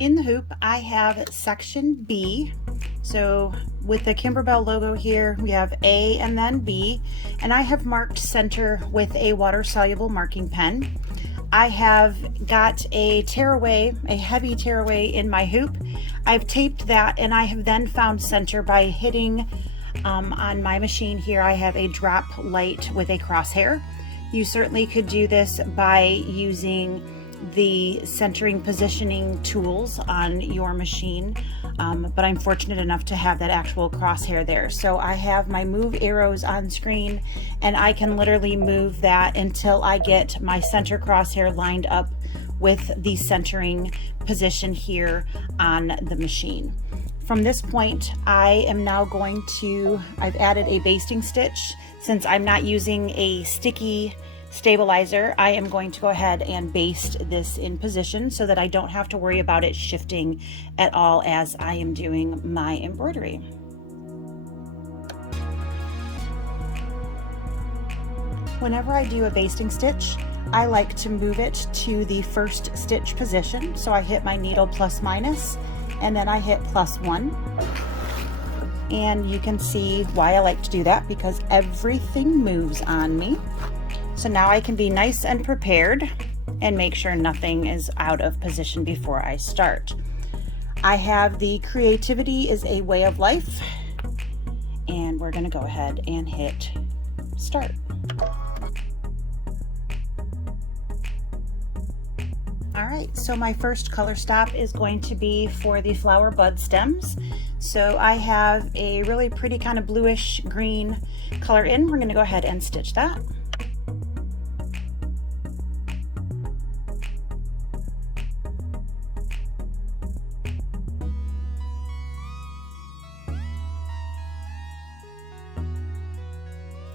In the hoop, I have section B. So with the Kimberbell logo here, we have A and then B, and I have marked center with a water-soluble marking pen. I have got a tearaway, a heavy tearaway in my hoop. I've taped that, and I have then found center by hitting on my machine here. I have a drop light with a crosshair. You certainly could do this by using the centering positioning tools on your machine, but I'm fortunate enough to have that actual crosshair there. So I have my move arrows on screen, and I can literally move that until I get my center crosshair lined up with the centering position here on the machine. From this point, I am now I've added a basting stitch. Since I'm not using a sticky stabilizer, I am going to go ahead and baste this in position so that I don't have to worry about it shifting at all as I am doing my embroidery. Whenever I do a basting stitch, I like to move it to the first stitch position. So I hit my needle plus minus, and then I hit +1. And you can see why I like to do that, because everything moves on me. So now I can be nice and prepared and make sure nothing is out of position before I start. I have the Creativity is a Way of Life, and we're going to go ahead and hit start. All right, so my first color stop is going to be for the flower bud stems. So I have a really pretty kind of bluish green color in. We're going to go ahead and stitch that.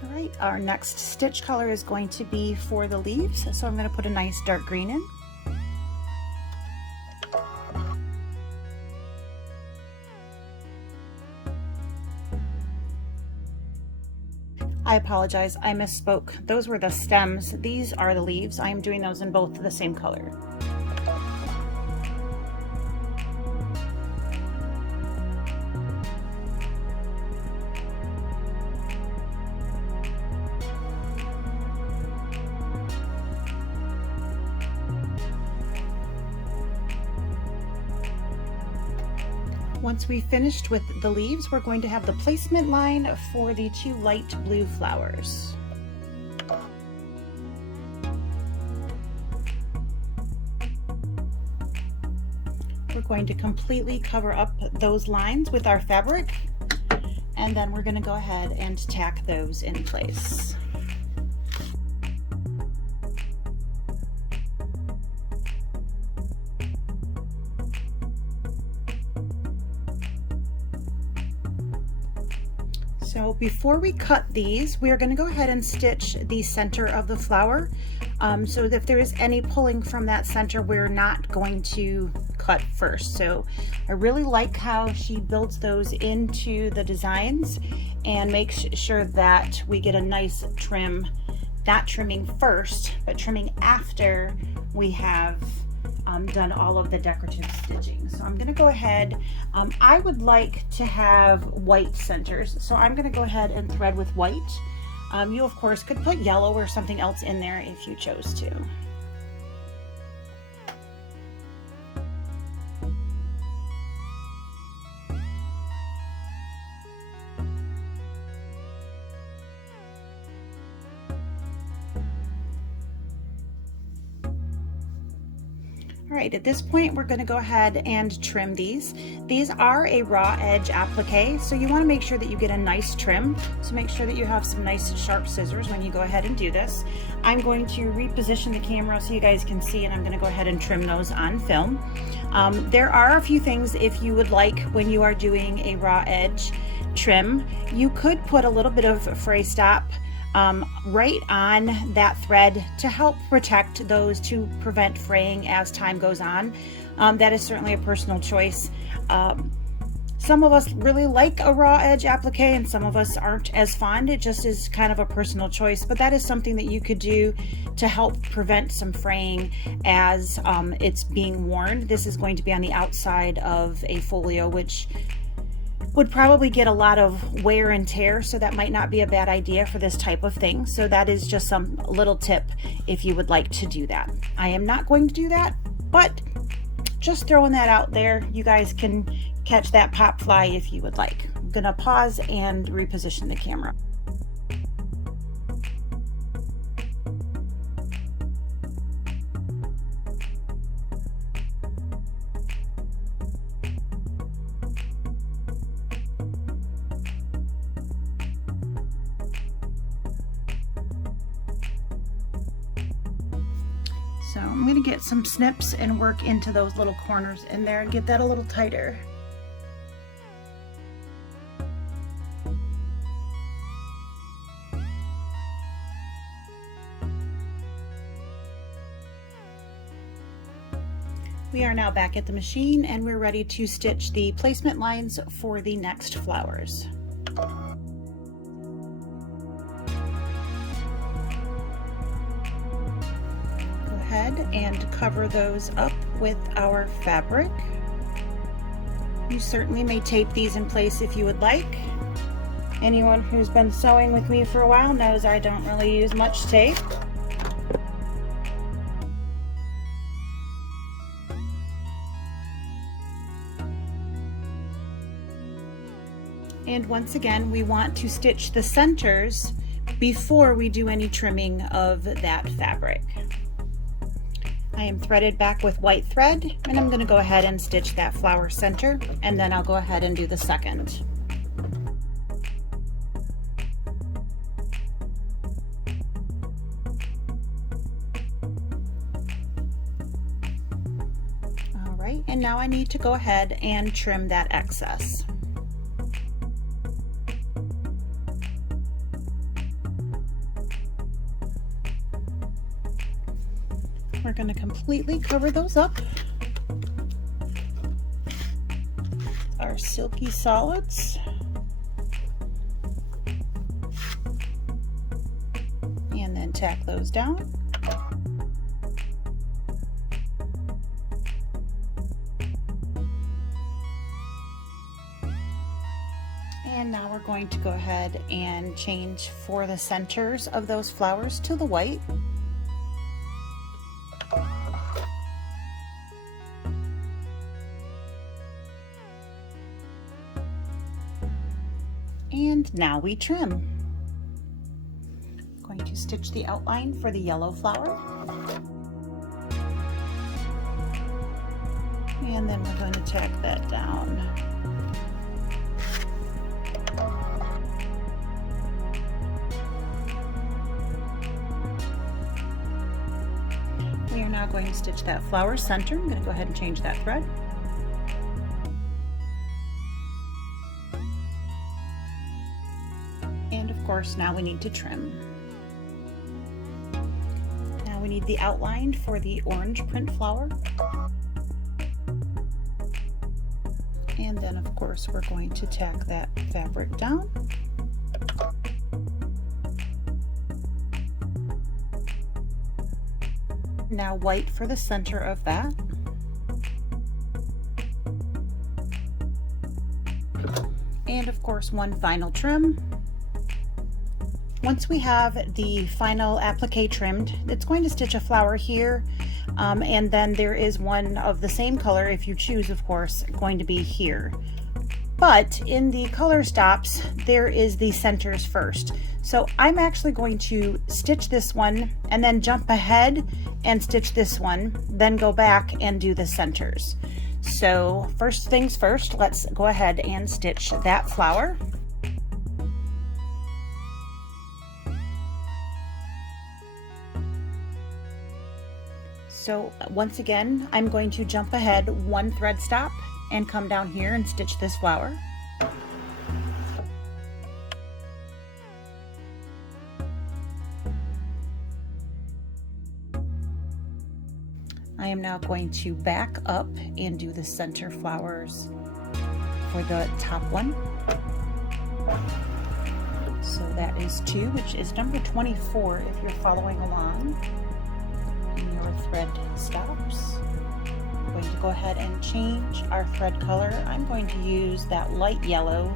All right, our next stitch color is going to be for the leaves. So I'm going to put a nice dark green in. I apologize, I misspoke. Those were the stems. These are the leaves. I am doing those in both the same color. Once we've finished with the leaves, we're going to have the placement line for the two light blue flowers. We're going to completely cover up those lines with our fabric, and then we're going to go ahead and tack those in place. So before we cut these, we are going to go ahead and stitch the center of the flower. So if there is any pulling from that center, we're not going to cut first. So I really like how she builds those into the designs and makes sure that we get a nice trim, not trimming first, but trimming after we have done all of the decorative stitching. So I'm going to go ahead, I would like to have white centers, so I'm going to go ahead and thread with white. You of course could put yellow or something else in there if you chose to. All right, at this point, we're going to go ahead and trim these. These are a raw edge applique, so you want to make sure that you get a nice trim. So make sure that you have some nice sharp scissors when you go ahead and do this. I'm going to reposition the camera so you guys can see, and I'm going to go ahead and trim those on film. There are a few things if you would like when you are doing a raw edge trim. You could put a little bit of fray stop right on that thread to help protect those, to prevent fraying as time goes on. That is certainly a personal choice. Some of us really like a raw edge applique and some of us aren't as fond. It just is kind of a personal choice, but that is something that you could do to help prevent some fraying as it's being worn. This is going to be on the outside of a folio, which would probably get a lot of wear and tear, so that might not be a bad idea for this type of thing. So that is just some little tip if you would like to do that. I am not going to do that, but just throwing that out there. You guys can catch that pop fly if you would like. I'm gonna pause and reposition the camera. So I'm gonna get some snips and work into those little corners in there and get that a little tighter. We are now back at the machine and we're ready to stitch the placement lines for the next flowers. Go ahead and cover those up with our fabric. You certainly may tape these in place if you would like. Anyone who's been sewing with me for a while knows I don't really use much tape. And once again, we want to stitch the centers before we do any trimming of that fabric. I am threaded back with white thread, and I'm going to go ahead and stitch that flower center, and then I'll go ahead and do the second. All right, and now I need to go ahead and trim that excess. We're going to completely cover those up. Our silky solids. And then tack those down. And now we're going to go ahead and change for the centers of those flowers to the white. And now we trim. I'm going to stitch the outline for the yellow flower. And then we're going to tack that down. We are now going to stitch that flower center. I'm going to go ahead and change that thread. And of course, now we need to trim. Now we need the outline for the orange print flower. And then of course, we're going to tack that fabric down. Now white for the center of that. And of course, one final trim. Once we have the final applique trimmed, it's going to stitch a flower here, and then there is one of the same color, if you choose, of course, going to be here. But in the color stops, there is the centers first. So I'm actually going to stitch this one and then jump ahead and stitch this one, then go back and do the centers. So first things first, let's go ahead and stitch that flower. So once again, I'm going to jump ahead one thread stop and come down here and stitch this flower. I am now going to back up and do the center flowers for the top one. So that is 2, which is number 24 if you're following along in your thread stops. I'm going to go ahead and change our thread color. I'm going to use that light yellow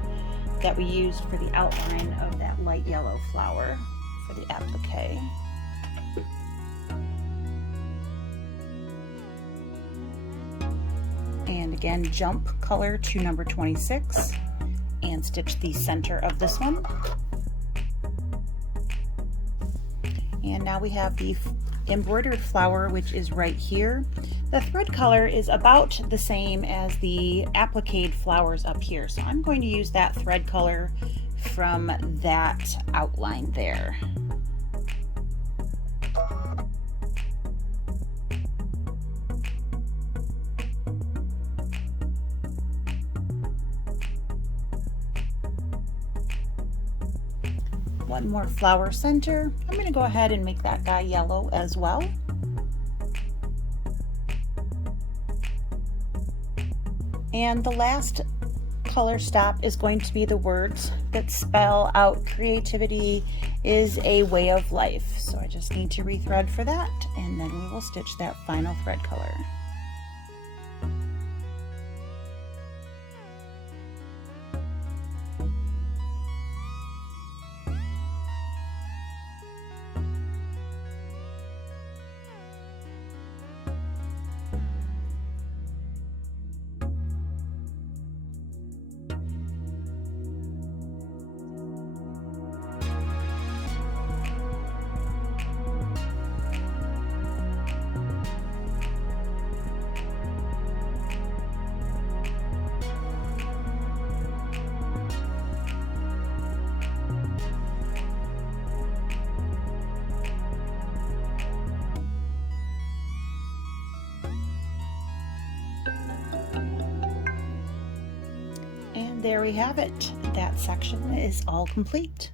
that we used for the outline of that light yellow flower for the applique. And again, jump color to number 26 and stitch the center of this one. And now we have the embroidered flower, which is right here. The thread color is about the same as the appliqued flowers up here, so I'm going to use that thread color from that outline there. One more flower center. I'm going to go ahead and make that guy yellow as well. And the last color stop is going to be the words that spell out creativity is a way of life. So I just need to rethread for that, and then we will stitch that final thread color. And there we have it. That section is all complete.